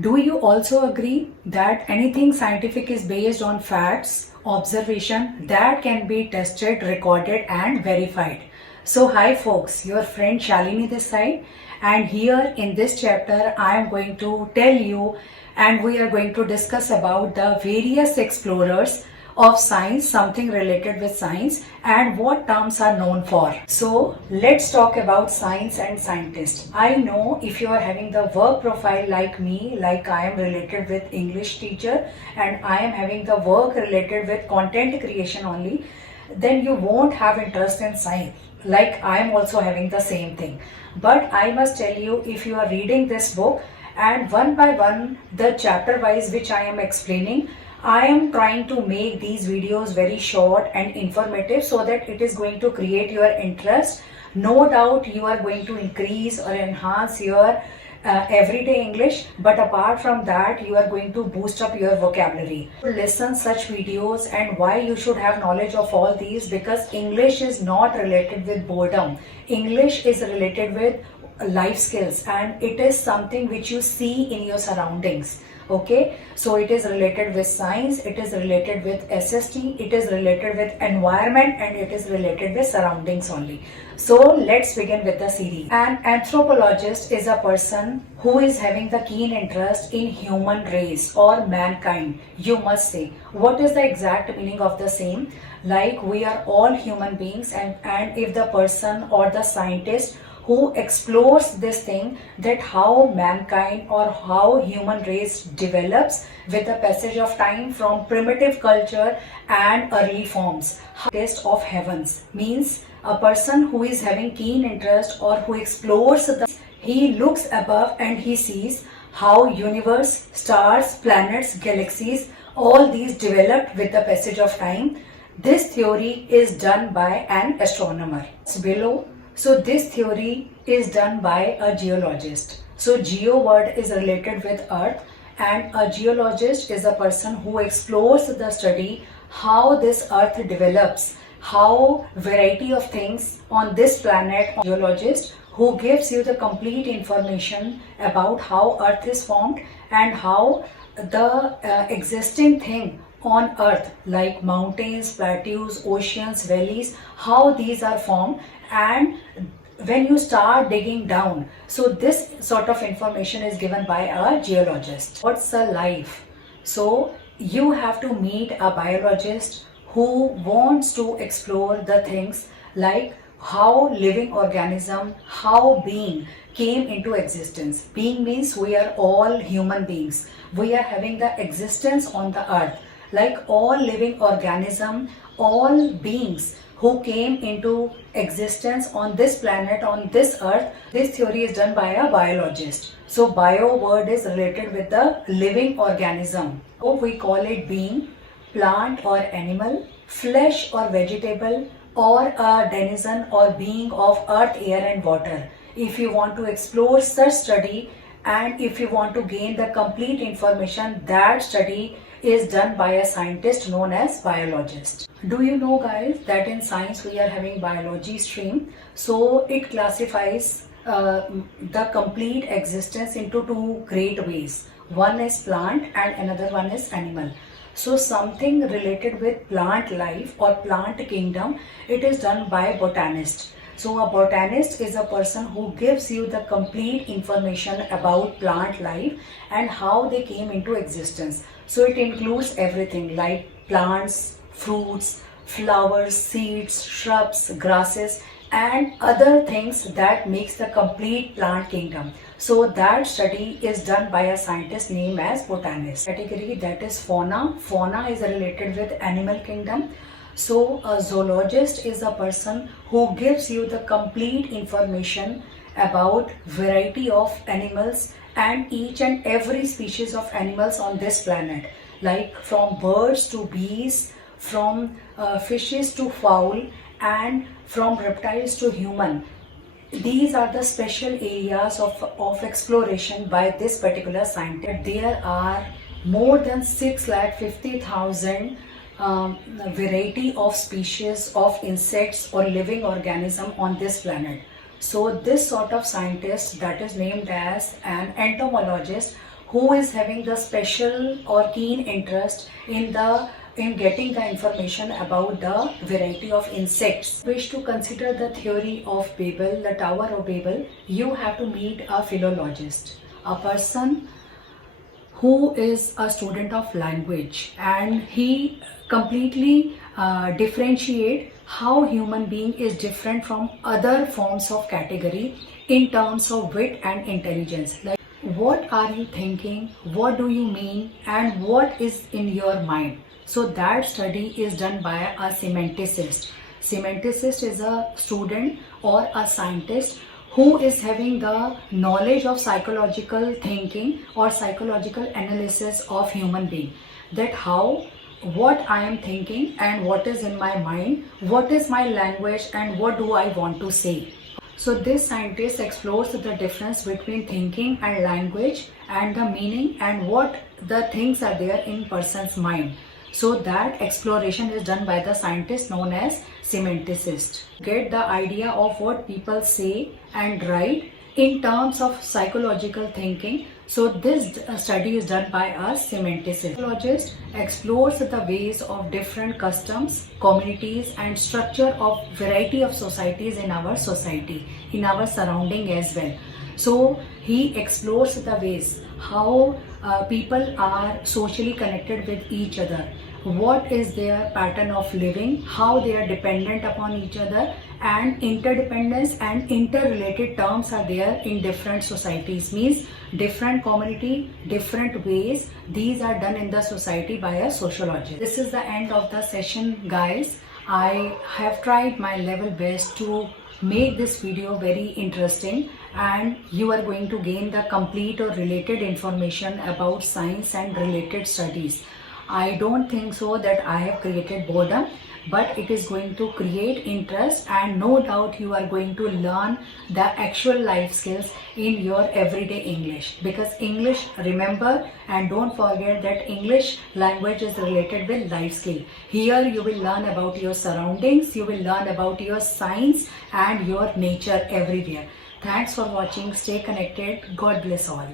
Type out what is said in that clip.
Do you also agree that anything scientific is based on facts, observation that can be tested, recorded, and verified? So, hi folks, your friend Shalini this side, and here in this chapter, I am going to tell you and we are going to discuss about the various explorers of science, something related with science, and what terms are known for. So let's talk about science and scientists. I know if you are having the work profile like me, like I am related with English teacher and I am having the work related with content creation only, then you won't have interest in science. Like I am also having the same thing. But I must tell you, if you are reading this book and one by one, the chapter wise which I am explaining, I am trying to make these videos very short and informative so that it is going to create your interest. No doubt you are going to increase or enhance your everyday English, but apart from that, you are going to boost up your vocabulary. Listen such videos, and why you should have knowledge of all these, because English is not related with boredom. English is related with life skills, and it is something which you see in your surroundings. Okay, so it is related with science, it is related with SST, it is related with environment, and it is related with surroundings only. So let's begin with the series. An anthropologist is a person who is having the keen interest in human race or mankind. You must say, what is the exact meaning of the same? Like we are all human beings, and if the person or the scientist who explores this thing, that how mankind or how human race develops with the passage of time from primitive culture and early forms. Test of heavens means a person who is having keen interest or who explores he looks above and he sees how universe, stars, planets, galaxies, all these developed with the passage of time. This theory is done by an astronomer. Below, so this theory is done by a geologist. So geo word is related with earth, and a geologist is a person who explores the study how this earth develops, how variety of things on this planet. Geologist who gives you the complete information about how earth is formed and how the existing thing on earth like mountains, plateaus, oceans, valleys, how these are formed, and when you start digging down, so this sort of information is given by a geologist. What's a life? So you have to meet a biologist who wants to explore the things like how living organism, how being came into existence. Being means we are all human beings. We are having the existence on the earth. Like all living organism, all beings who came into existence on this planet, on this earth. This theory is done by a biologist. So bio word is related with the living organism. So we call it being, plant or animal, flesh or vegetable, or a denizen or being of earth, air and water. If you want to explore such study and if you want to gain the complete information, that study is done by a scientist known as biologist. Do you know guys that in science we are having biology stream? So it classifies the complete existence into two great ways. One is plant and another one is animal. So something related with plant life or plant kingdom, it is done by botanist. So a botanist is a person who gives you the complete information about plant life and how they came into existence. So it includes everything like plants, fruits, flowers, seeds, shrubs, grasses and other things that makes the complete plant kingdom. So that study is done by a scientist named as botanist. Category that is fauna. Fauna is related with animal kingdom. So a zoologist is a person who gives you the complete information about variety of animals and each and every species of animals on this planet, like from birds to bees, from fishes to fowl, and from reptiles to human. These are the special areas of exploration by this particular scientist. There are more than 650,000 variety of species of insects or living organism on this planet. So this sort of scientist that is named as an entomologist who is having the special or keen interest in getting the information about the variety of insects. Wish to consider the theory of Babel, the Tower of Babel, you have to meet a philologist, a person who is a student of language, and he completely differentiate how human being is different from other forms of category in terms of wit and intelligence. Like, what are you thinking, what do you mean, and what is in your mind. So that study is done by a semanticist. Semanticist is a student or a scientist who is having the knowledge of psychological thinking or psychological analysis of human being, that how, what I am thinking and what is in my mind, what is my language and what do I want to say. So this scientist explores the difference between thinking and language and the meaning and what the things are there in person's mind. So that exploration is done by the scientist known as semanticist. Get the idea of what people say and write in terms of psychological thinking. So this study is done by a semanticist. Psychologist explores the ways of different customs, communities and structure of variety of societies in our society, in our surrounding as well. So he explores the ways how people are socially connected with each other, what is their pattern of living, how they are dependent upon each other, and interdependence and interrelated terms are there in different societies, means different community, different ways these are done in the society by a sociologist. This is the end of the session, guys. I have tried my level best to make this video very interesting, and you are going to gain the complete or related information about science and related studies. I don't think so that I have created boredom, but it is going to create interest, and no doubt you are going to learn the actual life skills in your everyday English. Because English, remember and don't forget that English language is related with life skill. Here you will learn about your surroundings, you will learn about your science and your nature everywhere. Thanks for watching. Stay connected. God bless all.